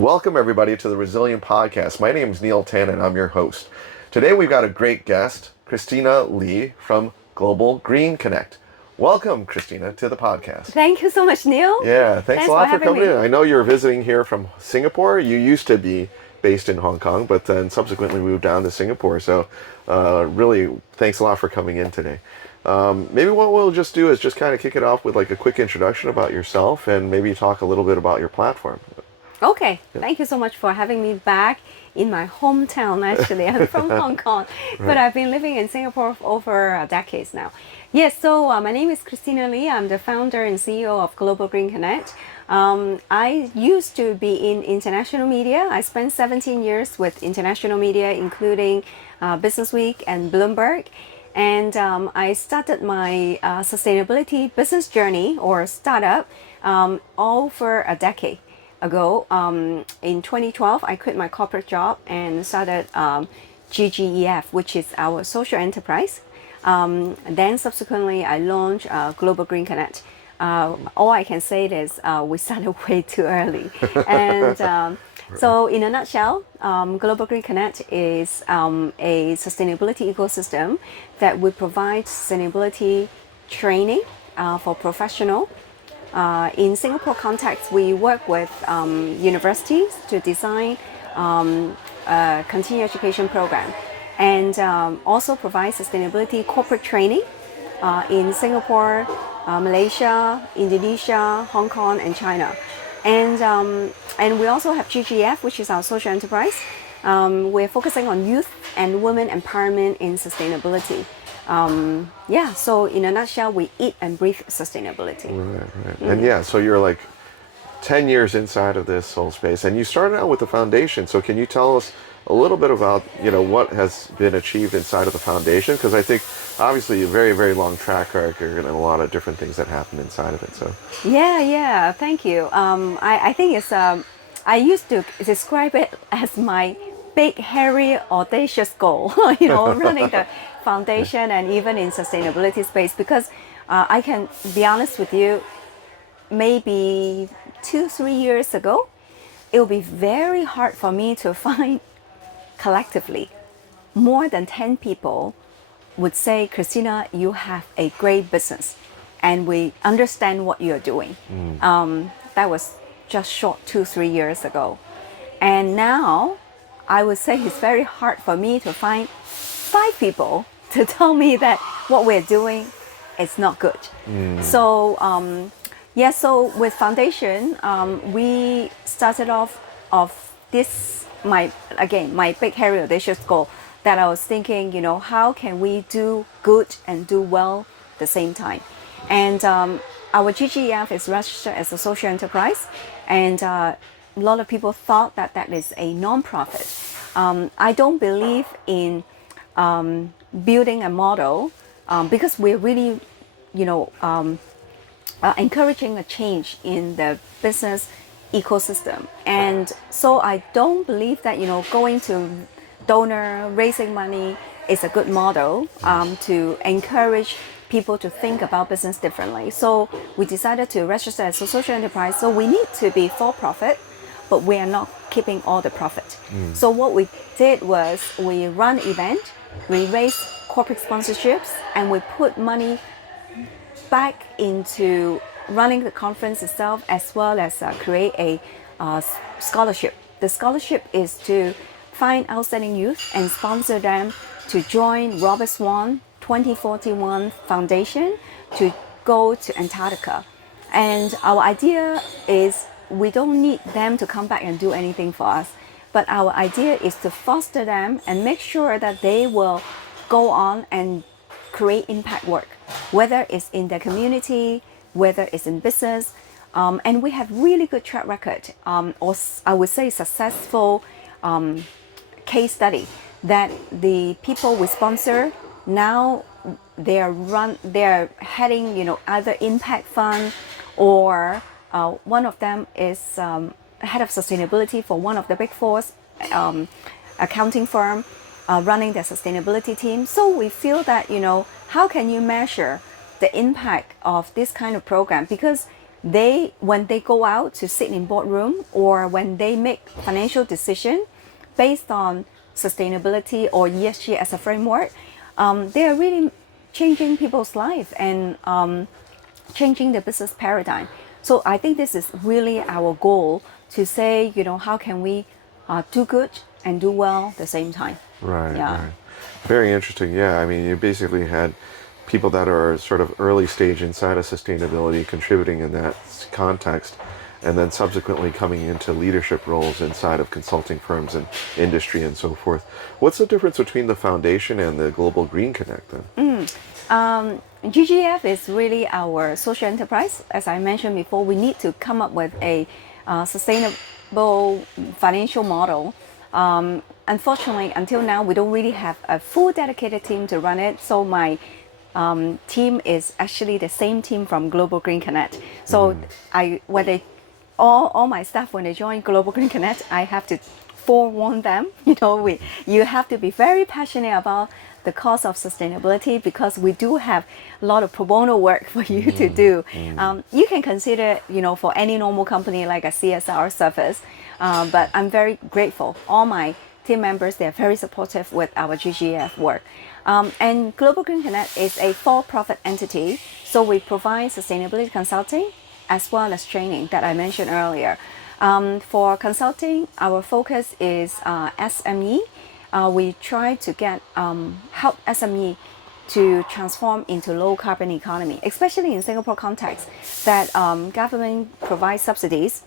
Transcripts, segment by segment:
Welcome everybody to the Resilient Podcast. My name is Neil Tan and I'm your host. Today we've got a great guest, Christina Lee from Global Green Connect. Welcome, Christina, to the podcast. Thank you so much, Neil. Yeah, thanks a lot for coming in. me. I know you're visiting here from Singapore. You used to be based in Hong Kong, but then subsequently moved down to Singapore. So really, thanks a lot for coming in today. Maybe what we'll just do is just kind of kick it off with like a quick introduction about yourself and maybe talk a little bit about your platform. Okay, Thank you so much for having me back in my hometown, actually. I'm from Hong Kong, but I've been living in Singapore for over decades now. Yes, so my name is Christina Lee. I'm the founder and CEO of Global Green Connect. I used to be in international media. I spent 17 years with international media, including Business Week and Bloomberg. And I started my sustainability business journey or startup over a decade ago. In 2012, I quit my corporate job and started GGEF, which is our social enterprise. Then subsequently, I launched Global Green Connect. All I can say is we started way too early. And so in a nutshell, Global Green Connect is a sustainability ecosystem that we provide sustainability training for professionals. In Singapore context, we work with universities to design a continuing education program and also provide sustainability corporate training in Singapore, Malaysia, Indonesia, Hong Kong, and China. And we also have GGEF, which is our social enterprise. We're focusing on youth and women empowerment in sustainability. So in a nutshell, we eat and breathe sustainability. Right. And so you're like 10 years inside of this whole space, and you started out with the foundation. So can you tell us a little bit about, what has been achieved inside of the foundation? Because I think obviously a very, very long track record and a lot of different things that happen inside of it. So yeah, thank you. I think it's I used to describe it as my big, hairy, audacious goal, running the foundation and even in sustainability space, because I can be honest with you, maybe 2-3 years ago, it would be very hard for me to find collectively more than 10 people would say, Christina, you have a great business and we understand what you're doing. That was just short 2-3 years ago. And now I would say it's very hard for me to find 5 people to tell me that what we're doing is not good. So so with foundation, we started off of this, my big, hairy, audacious goal that I was thinking, how can we do good and do well at the same time? And our GGEF is registered as a social enterprise, and a lot of people thought that that is a non-profit. I don't believe in building a model because we're really, encouraging a change in the business ecosystem. And so I don't believe that, going to donor, raising money is a good model to encourage people to think about business differently. So we decided to register as a social enterprise. So we need to be for profit, but we are not keeping all the profit. So what we did was we run event, we raise corporate sponsorships, and we put money back into running the conference itself, as well as create a scholarship. The scholarship is to find outstanding youth and sponsor them to join Robert Swan 2041 Foundation to go to Antarctica. And our idea is we don't need them to come back and do anything for us, but our idea is to foster them and make sure that they will go on and create impact work, whether it's in their community, whether it's in business. And we have really good track record, or I would say successful case study that the people we sponsor now, they're heading, either impact fund, or one of them is head of sustainability for one of the big four accounting firm, running their sustainability team. So we feel that, how can you measure the impact of this kind of program? Because when they go out to sit in boardroom or when they make financial decision based on sustainability or ESG as a framework, they are really changing people's life and changing the business paradigm. So I think this is really our goal to say, how can we do good and do well at the same time. Right, Yeah. right. Very interesting. Yeah, I mean, you basically had people that are sort of early stage inside of sustainability contributing in that context, and then subsequently coming into leadership roles inside of consulting firms and industry and so forth. What's the difference between the foundation and the Global Green Connect then? GGEF is really our social enterprise. As I mentioned before, we need to come up with a sustainable financial model. Unfortunately, until now, we don't really have a full dedicated team to run it. So my team is actually the same team from Global Green Connect. So all my staff, when they join Global Green Connect, I have to forewarn them. You have to be very passionate about the cause of sustainability, because we do have a lot of pro bono work for you to do. You can consider, for any normal company like a CSR service, but I'm very grateful. All my team members, they're very supportive with our GGEF work. And Global Green Connect is a for-profit entity, so we provide sustainability consulting as well as training that I mentioned earlier. For consulting, our focus is SME. We try to help SME to transform into low carbon economy, especially in Singapore context, that government provides subsidies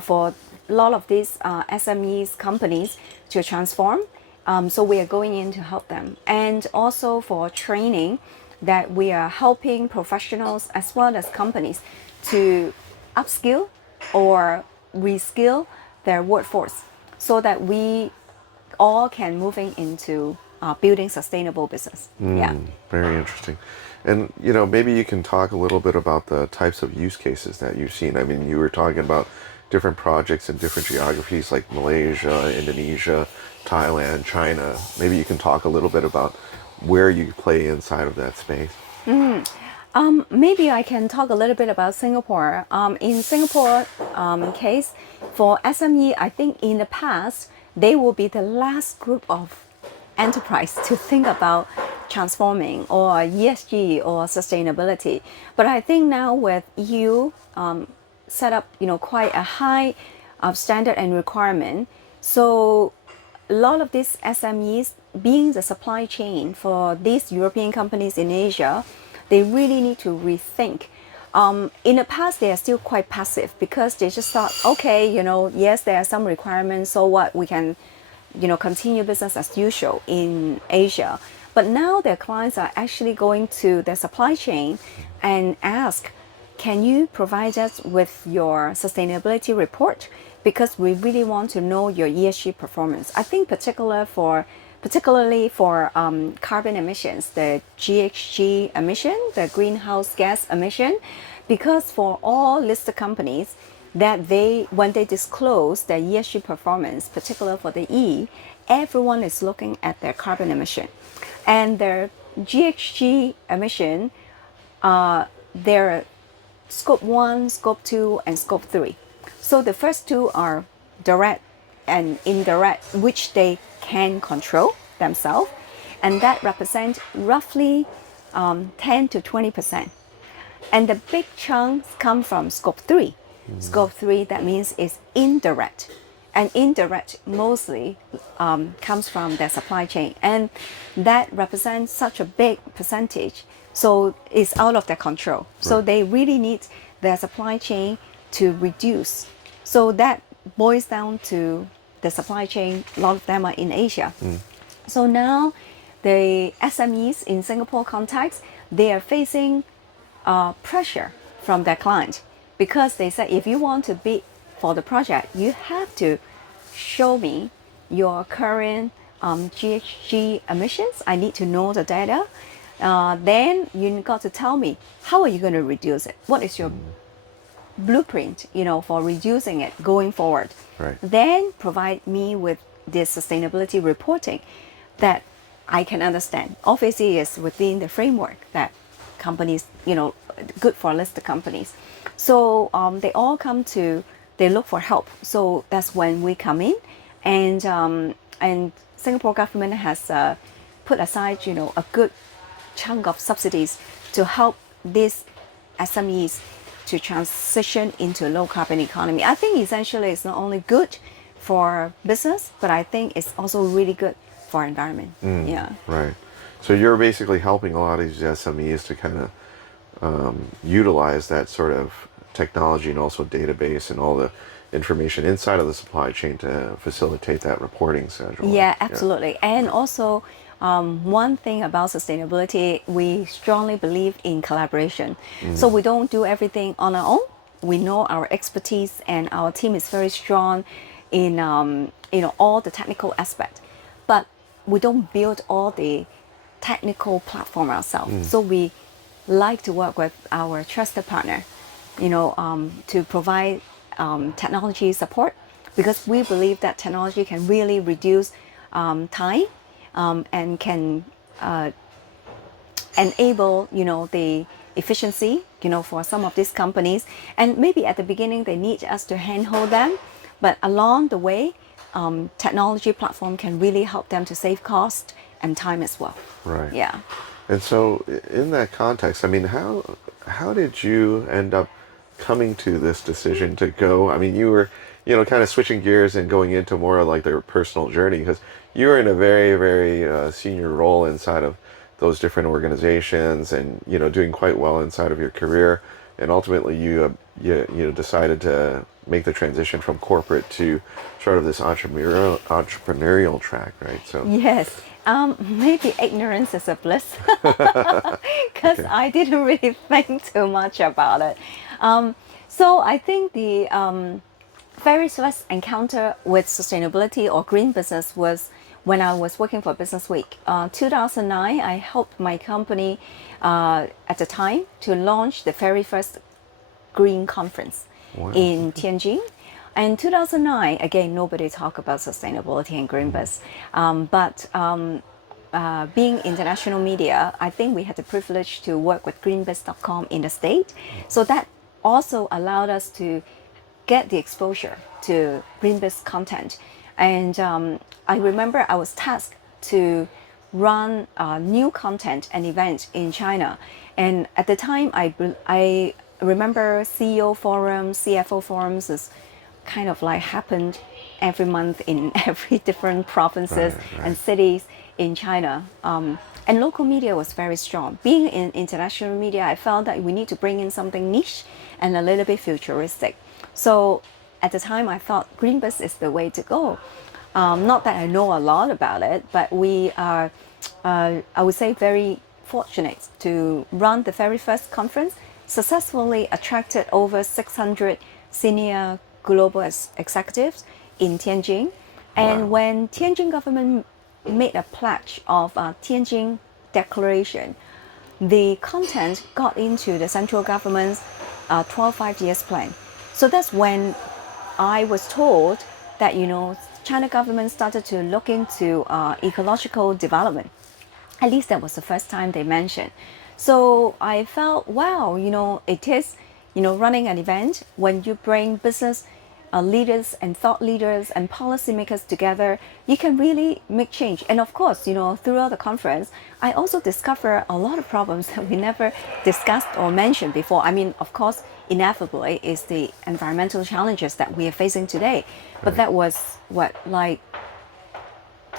for a lot of these SMEs companies to transform. So we are going in to help them. And also for training, that we are helping professionals as well as companies to upskill or reskill their workforce, so that we all can moving into building sustainable business. Yeah. Very interesting. And, maybe you can talk a little bit about the types of use cases that you've seen. I mean, you were talking about different projects in different geographies like Malaysia, Indonesia, Thailand, China. Maybe you can talk a little bit about where you play inside of that space. Maybe I can talk a little bit about Singapore. In Singapore case, for SME, I think in the past, they will be the last group of enterprise to think about transforming or ESG or sustainability. But I think now with EU set up, quite a high standard and requirement, so a lot of these SMEs, being the supply chain for these European companies in Asia, they really need to rethink. In the past, they are still quite passive because they just thought, okay, yes, there are some requirements, so what, we can, continue business as usual in Asia. But now their clients are actually going to their supply chain and ask, can you provide us with your sustainability report? Because we really want to know your ESG performance. I think particularly for carbon emissions, the GHG emission, the greenhouse gas emission, because for all listed companies, that when they disclose their ESG performance, particularly for the E, everyone is looking at their carbon emission. And their GHG emission, there are scope 1, scope 2, and scope 3. So the first two are direct and indirect, which they can control themselves, and that represents roughly 10 to 20%. And the big chunks come from scope 3. Scope 3, that means is indirect. And indirect mostly comes from their supply chain. And that represents such a big percentage. So it's out of their control. Right. So they really need their supply chain to reduce. So that boils down to the supply chain. A lot of them are in Asia. So now the SMEs in Singapore context, they are facing pressure from their client, because they said, if you want to bid for the project, you have to show me your current GHG emissions. I need to know the data. Then you got to tell me, how are you going to reduce it? What is your blueprint, for reducing it going forward? Right. Then provide me with this sustainability reporting that I can understand. Obviously, it's within the framework that companies, good for listed companies. So they all they look for help. So that's when we come in, and Singapore government has put aside, a good chunk of subsidies to help these SMEs to transition into a low carbon economy. I think essentially it's not only good for business, but I think it's also really good for environment. Yeah. Right. So you're basically helping a lot of these SMEs to kind of utilize that sort of technology and also database and all the information inside of the supply chain to facilitate that reporting schedule. Yeah, absolutely. And also, one thing about sustainability, we strongly believe in collaboration. So we don't do everything on our own. We know our expertise, and our team is very strong in all the technical aspect. But we don't build all the technical platform ourselves. So we like to work with our trusted partner, to provide technology support, because we believe that technology can really reduce time and can enable the efficiency for some of these companies. And maybe at the beginning they need us to handhold them, but along the way technology platform can really help them to save cost and time as well. Right. Yeah. And so in that context, I mean, how did you end up coming to this decision to go? I mean, you were, kind of switching gears and going into more of like their personal journey, because you were in a very, very senior role inside of those different organizations, and doing quite well inside of your career. And ultimately, you decided to make the transition from corporate to sort of this entrepreneurial track, right? So Yes. Maybe ignorance is a bliss, because I didn't really think too much about it. So I think the very first encounter with sustainability or green business was when I was working for Business Week. 2009, I helped my company at the time to launch the very first green conference in Tianjin. And 2009, again, nobody talked about sustainability and green business. But being international media, I think we had the privilege to work with greenbiz.com in the States. So that also allowed us to get the exposure to greenbiz content. And I remember I was tasked to run new content and events in China. And at the time, I remember CEO forums, CFO forums is kind of like happened every month in every different provinces and cities in China. And local media was very strong. Being in international media, I felt that we need to bring in something niche and a little bit futuristic. So at the time, I thought greenbiz is the way to go. Not that I know a lot about it, but we are, I would say, very fortunate to run the very first conference, successfully attracted over 600 senior global executives in Tianjin. And when Tianjin government made a pledge of Tianjin Declaration, the content got into the central government's 12 5-years plan. So that's when I was told that, China government started to look into ecological development. At least that was the first time they mentioned. So I felt, wow, it is, running an event when you bring business leaders and thought leaders and policymakers together, you can really make change. And of course, throughout the conference, I also discovered a lot of problems that we never discussed or mentioned before. I mean, of course, inevitably is the environmental challenges that we are facing today. But that was like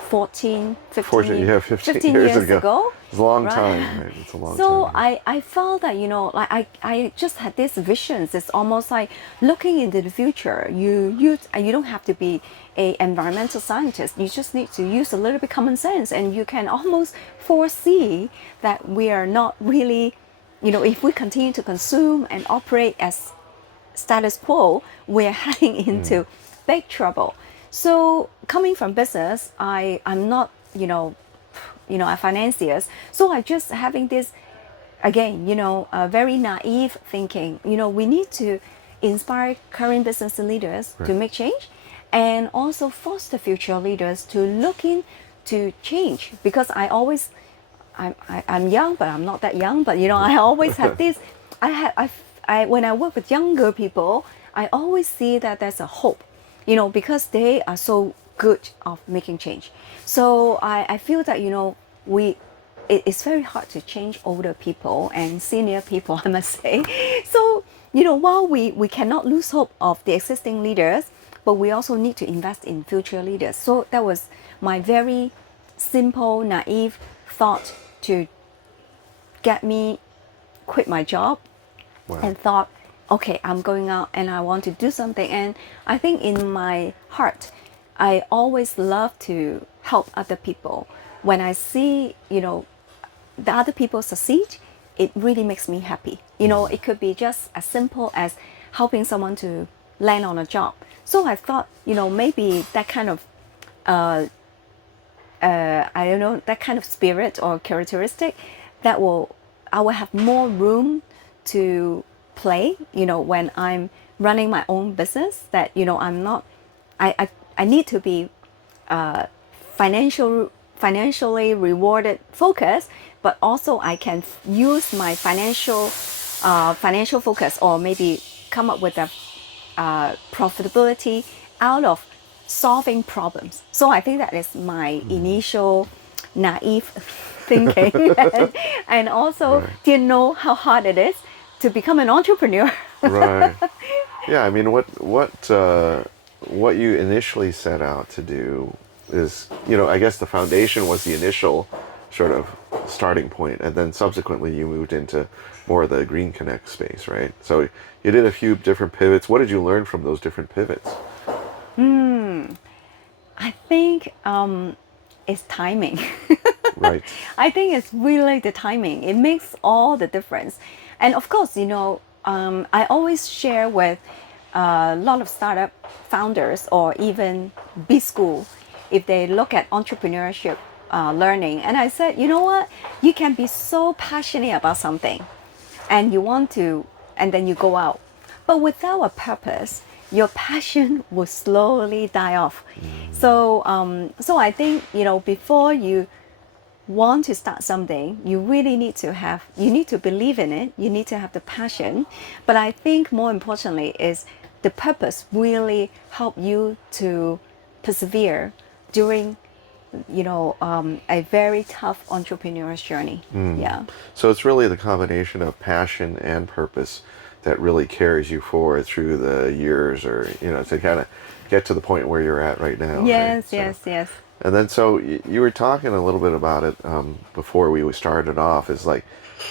15 years ago. It's a long time, right? It's a long time. So I felt that, I just had these visions. It's almost like looking into the future. You don't have to be an environmental scientist. You just need to use a little bit common sense, and you can almost foresee that we are not really, if we continue to consume and operate as status quo, we're heading into big trouble. So coming from business, I'm not, a financier. So I just having this, again, very naive thinking. We need to inspire current business leaders to make change, and also foster future leaders to look into change. Because I always I'm young, but I'm not that young. But I always have this. When I work with younger people, I always see that there's a hope, because they are so good of making change. So I feel that it's very hard to change older people and senior people, I must say. So while we cannot lose hope of the existing leaders, but we also need to invest in future leaders. So that was my very simple, naive thought to get me quit my job. Wow. And thought, okay, I'm going out and I want to do something. And I think in my heart, I always love to help other people. When I see, the other people succeed, it really makes me happy. It could be just as simple as helping someone to land on a job. So I thought, maybe that kind of I don't know, that kind of spirit or characteristic I will have more room to play, when I'm running my own business, that, I'm not, I need to be financially rewarded focused, but also I can use my financial focus, or maybe come up with a profitability out of solving problems. So I think that is my initial naive thinking, and also didn't know how hard it is to become an entrepreneur. Right. Yeah. I mean, what you initially set out to do is, I guess the foundation was the initial sort of starting point, and then subsequently you moved into more of the Green Connect space, right? So you did a few different pivots. What did you learn from those different pivots? I think it's timing. Right. I think it's really the timing. It makes all the difference. And of course, I always share with a lot of startup founders, or even B school, if they look at entrepreneurship learning. And I said, you know what? You can be so passionate about something, and you want to, and then you go out. But without a purpose, your passion will slowly die off. So I think, before you want to start something, you really need to believe in it. You need to have the passion. But I think more importantly is the purpose really help you to persevere during, a very tough entrepreneur's journey. Yeah. So it's really the combination of passion and purpose that really carries you forward through the years, or, to kind of get to the point where you're at right now. Yes, right? yes. And then, so you were talking a little bit about it before we started off, is like,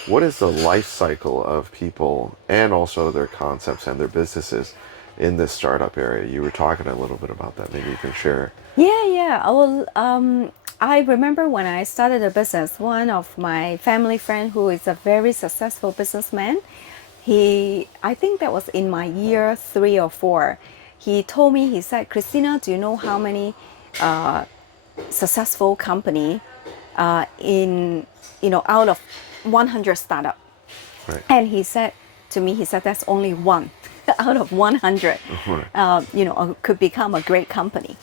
what is the life cycle of people and also their concepts and their businesses in this startup area? You were talking a little bit about that. Maybe you can share. Yeah. I remember when I started a business, one of my family friend who is a very successful businessman, I think that was in my year 3 or 4. He told me, he said, Christina, do you know how many successful company out of 100 startup? Right. And he said to me, that's only one out of 100, could become a great company.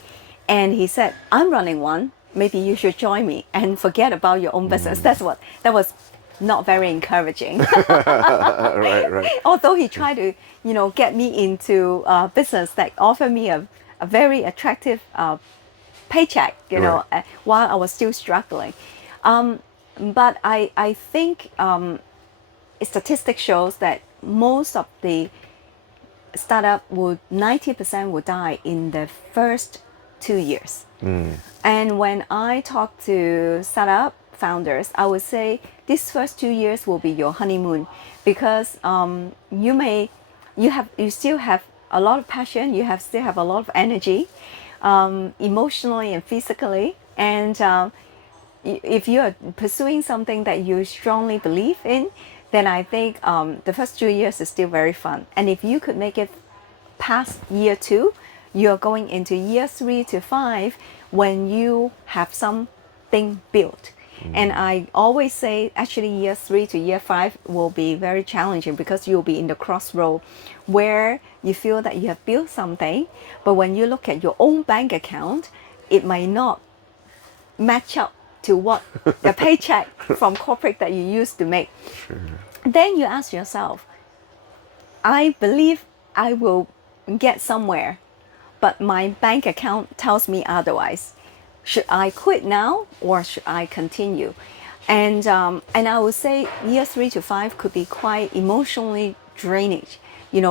And he said, I'm running one. Maybe you should join me and forget about your own business. That was not very encouraging. Right. Although he tried to, get me into a business that offered me a very attractive paycheck, while I was still struggling. But I think statistics shows that most of the startup 90% would die in the first 2 years. And when I talk to startup founders, I would say these first 2 years will be your honeymoon, because you still have a lot of passion, still have a lot of energy, emotionally and physically, and if you are pursuing something that you strongly believe in, then I think the first 2 years is still very fun. And if you could make it past year 2, you're going into year 3 to 5 when you have something built. And I always say, actually, year 3 to year 5 will be very challenging, because you'll be in the crossroad where you feel that you have built something, but when you look at your own bank account, it might not match up to what the paycheck from corporate that you used to make. Sure. Then you ask yourself, I believe I will get somewhere, but my bank account tells me otherwise. Should I quit now or should I continue? And I would say year 3 to 5 could be quite emotionally draining,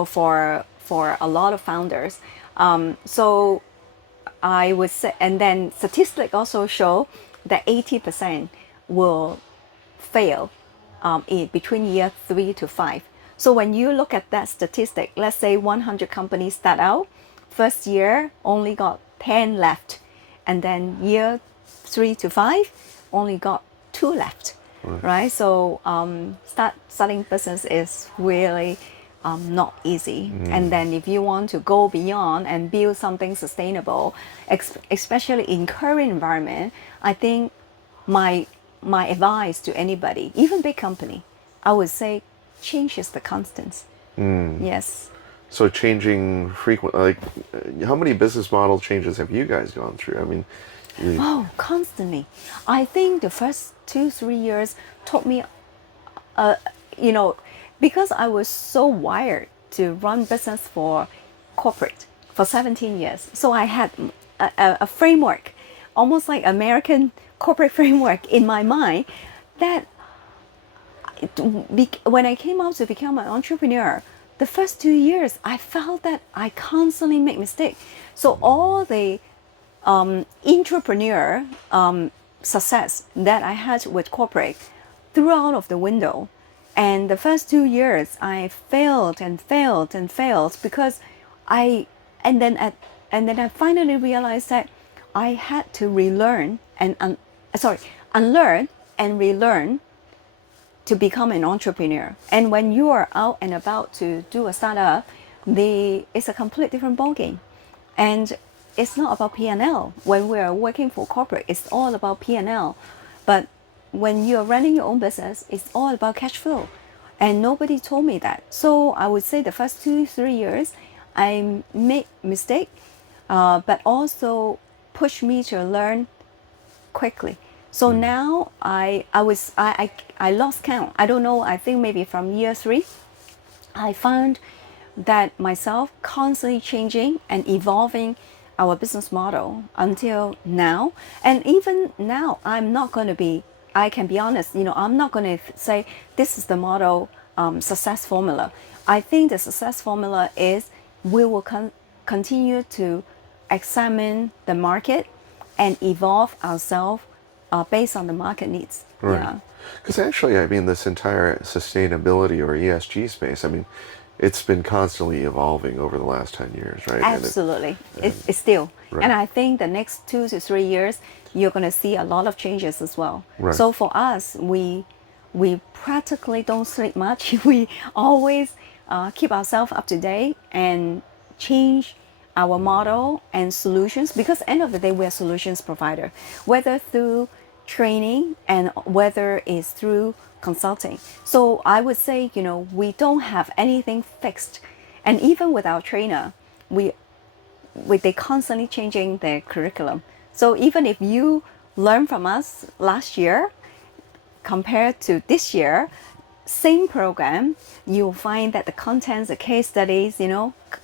for a lot of founders. So I would say, and then statistics also show that 80% will fail between year 3 to 5. So when you look at that statistic, let's say 100 companies start out, first year only got 10 left, and then year 3 to 5 only got 2 left, right? So starting business is really not easy. And then if you want to go beyond and build something sustainable, especially in current environment, I think my advice to anybody, even big company, I would say change is the constant. Yes. So changing frequently, like how many business model changes have you guys gone through? I mean, Oh, constantly. I think the first 2-3 years taught me, because I was so wired to run business for corporate for 17 years. So I had a framework, almost like American corporate framework in my mind that when I came out to become an entrepreneur, the first 2 years, I felt that I constantly make mistakes. So all the entrepreneur success that I had with corporate threw out of the window. And the first 2 years, I failed and failed and failed because and then I finally realized that I had to relearn and unlearn and relearn to become an entrepreneur. And when you are out and about to do a startup, it's a complete different ballgame. And it's not about P&L. When we are working for corporate, it's all about P&L. But when you're running your own business, it's all about cash flow. And nobody told me that. So I would say the first 2-3 years, I made mistake, but also pushed me to learn quickly. So now I lost count. I don't know, I think maybe from year 3, I found that myself constantly changing and evolving our business model until now. And even now, I can be honest, I'm not going to say this is the model success formula. I think the success formula is we will continue to examine the market and evolve ourselves based on the market needs. right. Yeah. Because actually, I mean, this entire sustainability or ESG space, I mean, it's been constantly evolving over the last 10 years, right? Absolutely. It's still. Right. And I think the next 2 to 3 years, you're going to see a lot of changes as well. Right. So for us, we practically don't sleep much. We always keep ourselves up to date and change our model and solutions, because end of the day, we're a solutions provider, whether through training and whether it's through consulting. So I would say, we don't have anything fixed. And even with our trainer, they constantly changing their curriculum. So even if you learn from us last year compared to this year, same program, you'll find that the contents, the case studies,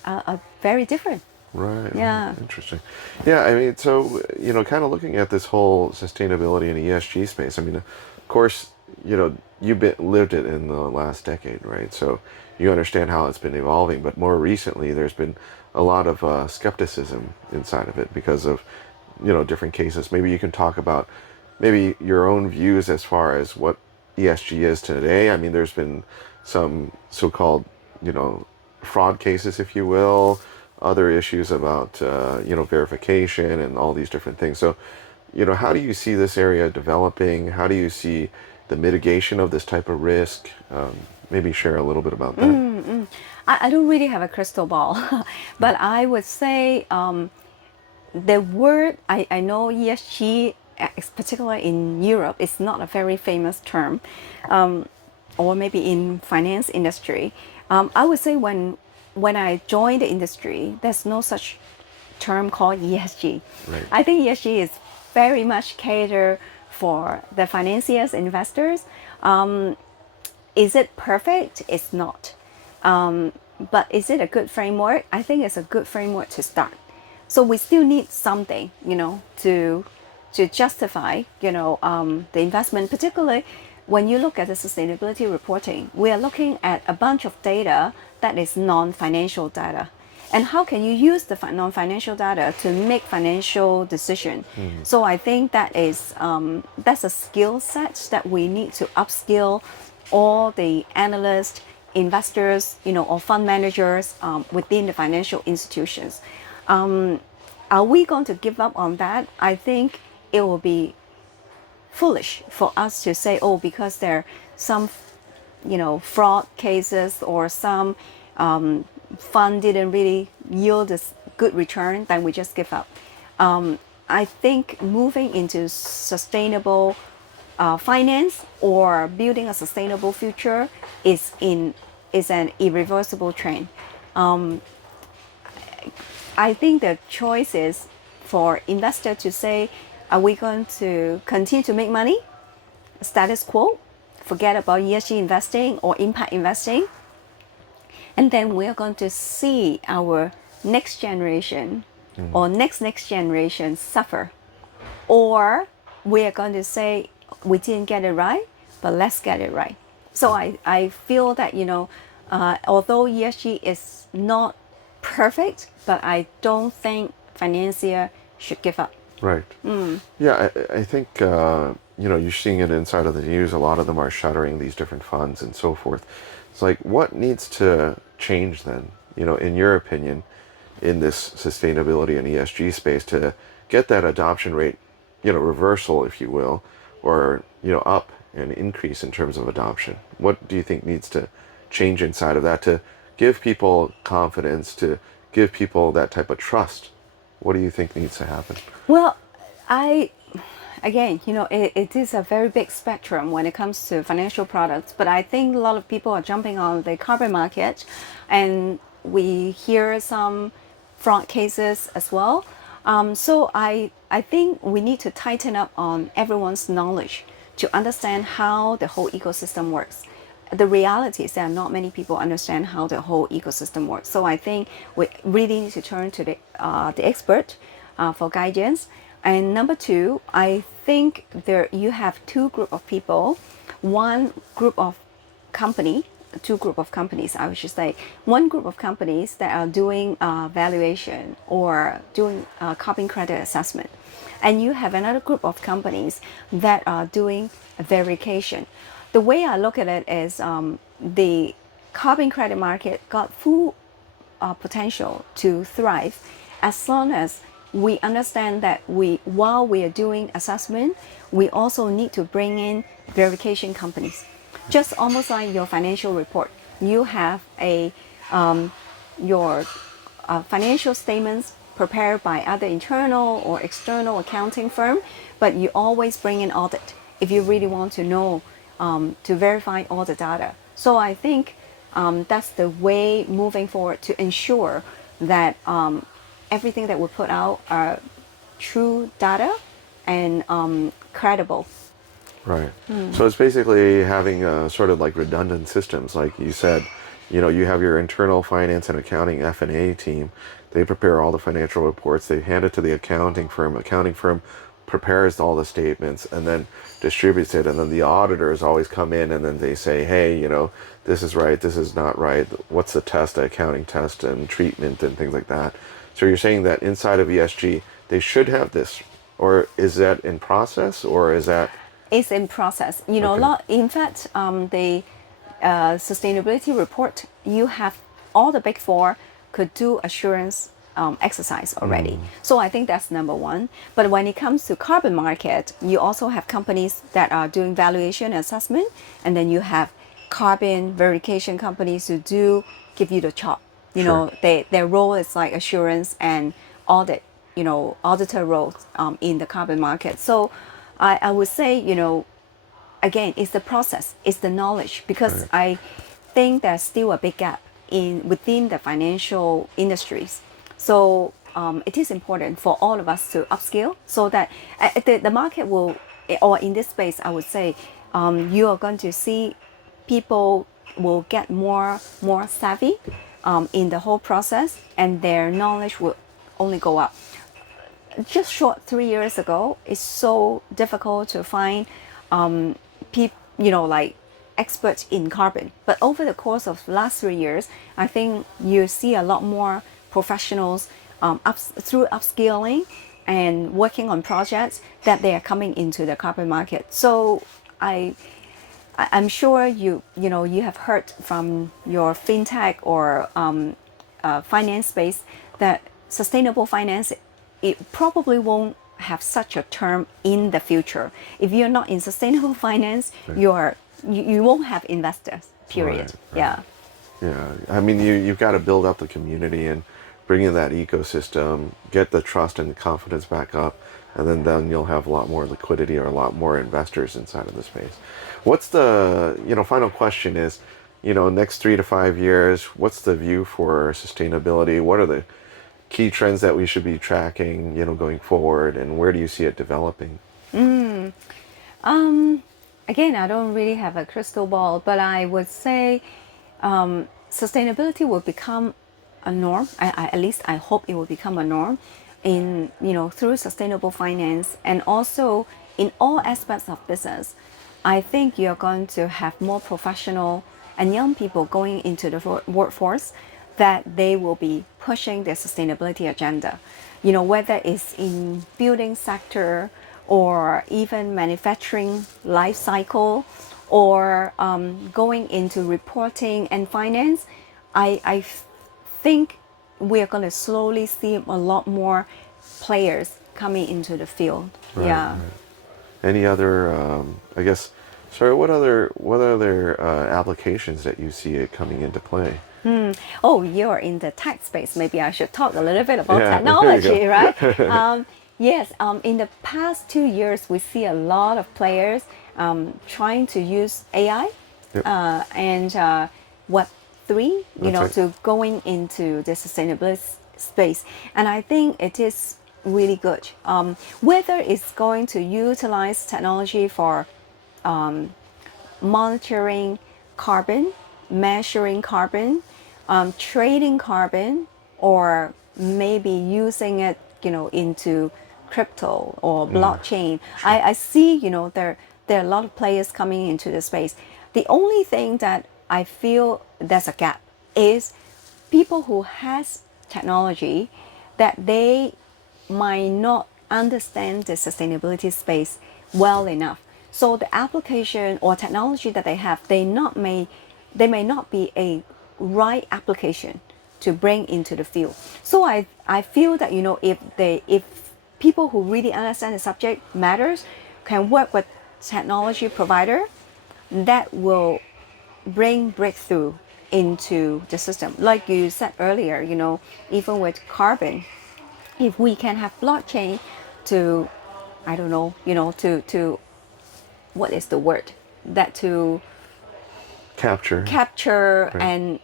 are very different. Right. Yeah. Right. Interesting. Yeah. I mean, so, kind of looking at this whole sustainability and ESG space, I mean, of course, you've lived it in the last decade, right? So you understand how it's been evolving, but more recently, there's been a lot of skepticism inside of it because of, different cases. Maybe you can talk about maybe your own views as far as what ESG is today. I mean, there's been some so-called, fraud cases, if you will, other issues about, verification and all these different things. So, how do you see this area developing? How do you see the mitigation of this type of risk? Maybe share a little bit about that. I don't really have a crystal ball, but I would say the word, I know ESG, particularly in Europe, is not a very famous term, or maybe in finance industry. I would say when I joined the industry, there's no such term called ESG. Right. I think ESG is very much catered for the financiers, investors. Is it perfect? It's not. But is it a good framework? I think it's a good framework to start. So we still need something, to justify, the investment. Particularly when you look at the sustainability reporting, we are looking at a bunch of data that is non-financial data. And how can you use the non-financial data to make financial decision? So I think that's a skill set that we need to upskill all the analysts, investors, or fund managers within the financial institutions. Are we going to give up on that? I think it will be foolish for us to say, oh, because there are some, fraud cases or some fund didn't really yield a good return, then we just give up. I think moving into sustainable finance or building a sustainable future is an irreversible trend. I think the choice is for investors to say, are we going to continue to make money, status quo, forget about ESG investing or impact investing, and then we are going to see our next generation or next generation suffer, or we are going to say we didn't get it right, but let's get it right. So I feel that although ESG is not perfect, but I don't think financier should give up. Right. Yeah, I think, you're seeing it inside of the news. A lot of them are shuttering these different funds and so forth. It's like, what needs to change then, in your opinion, in this sustainability and ESG space to get that adoption rate, reversal, if you will, or, up and increase in terms of adoption? What do you think needs to change inside of that to give people confidence, to give people that type of trust? What do you think needs to happen? Well, it is a very big spectrum when it comes to financial products, but I think a lot of people are jumping on the carbon market, and we hear some fraud cases as well. So I think we need to tighten up on everyone's knowledge to understand how the whole ecosystem works. The reality is that not many people understand how the whole ecosystem works. So I think we really need to turn to the expert for guidance. And number two, I think you have two group of people. One group of two group of companies, I should say. One group of companies that are doing valuation or doing carbon credit assessment. And you have another group of companies that are doing verification. The way I look at it is the carbon credit market got full potential to thrive as long as we understand that while we are doing assessment, we also need to bring in verification companies. Just almost like your financial report, you have your financial statements prepared by other internal or external accounting firm, but you always bring in audit if you really want to know, to verify all the data. So I think that's the way moving forward to ensure that everything that we put out are true data and credible. Right. So it's basically having sort of like redundant systems, like you said. You have your internal finance and accounting F&A team. They prepare all the financial reports. They hand it to the accounting firm. Accounting firm prepares all the statements and then distributes it. And then the auditors always come in and then they say, hey, this is right, this is not right. What's the test, the accounting test and treatment and things like that. So you're saying that inside of ESG, they should have this, or is that in process, or is that? It's in process. Okay. In fact, the sustainability report, you have all the big four could do assurance exercise already. So I think that's number one. But when it comes to carbon market, you also have companies that are doing valuation assessment, and then you have carbon verification companies who do give you the chop. Sure. Their role is like assurance and audit, auditor roles in the carbon market. So I would say, again, it's the process, it's the knowledge, because Right. I think there's still a big gap within the financial industries. So it is important for all of us to upskill so that the market will or in this space, I would say, you are going to see people will get more savvy in the whole process, and their knowledge will only go up. Just short 3 years ago, it's so difficult to find like experts in carbon. But over the course of the last 3 years, I think you see a lot more professionals through upskilling and working on projects that they are coming into the carbon market. So I'm sure you have heard from your fintech or finance space that sustainable finance, it probably won't have such a term in the future. If you're not in sustainable finance, Right. you won't have investors. Period. Right. Yeah. Yeah, I mean, you've got to build up the community and bring in that ecosystem, get the trust and the confidence back up, and then you'll have a lot more liquidity or a lot more investors inside of the space. What's the, final question is, next 3 to 5 years, what's the view for sustainability? What are the key trends that we should be tracking, going forward, and where do you see it developing? Again, I don't really have a crystal ball, but I would say sustainability will become a norm. At least I hope it will become a norm in through sustainable finance, and also in all aspects of business. I think you're going to have more professional and young people going into the workforce, that they will be pushing their sustainability agenda. Whether it's in building sector or even manufacturing life cycle, or going into reporting and finance, I think we're going to slowly see a lot more players coming into the field. Right, Yeah. right. Any other, what other applications that you see it coming into play? Oh, you're in the tech space. Maybe I should talk a little bit about Yeah, there you technology, go. right? Yes, in the past 2 years, we see a lot of players trying to use AI Yep. and Web3, That's right. to going into the sustainability space. And I think it is really good. Whether it's going to utilize technology for monitoring carbon, measuring carbon, trading carbon, or maybe using it, into crypto or blockchain. I see, there are a lot of players coming into the space. The only thing that I feel there's a gap is people who has technology that they might not understand the sustainability space well enough. So the application or technology that they have, they may not be a right application to bring into the field. So I feel that if people who really understand the subject matters can work with technology provider, that will bring breakthrough into the system. Like you said earlier, even with carbon, if we can have blockchain to, I don't know, to what is the word, that to capture Right. and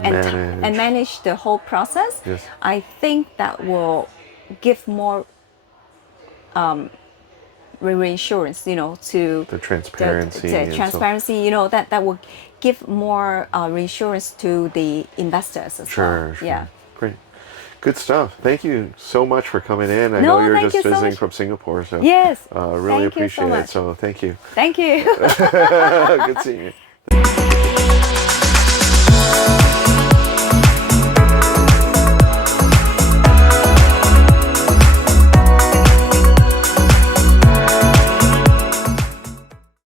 Manage. manage the whole process. Yes. I think that will give more reassurance, to The transparency the and so. transparency, that will give more reassurance to the investors as Sure, well. sure. Yeah. Great. Good stuff. Thank you so much for coming in. I No, know you're thank just you so visiting much. from Singapore, so Yes. really Thank you so appreciate it. much. So thank you. Thank you. Good seeing you.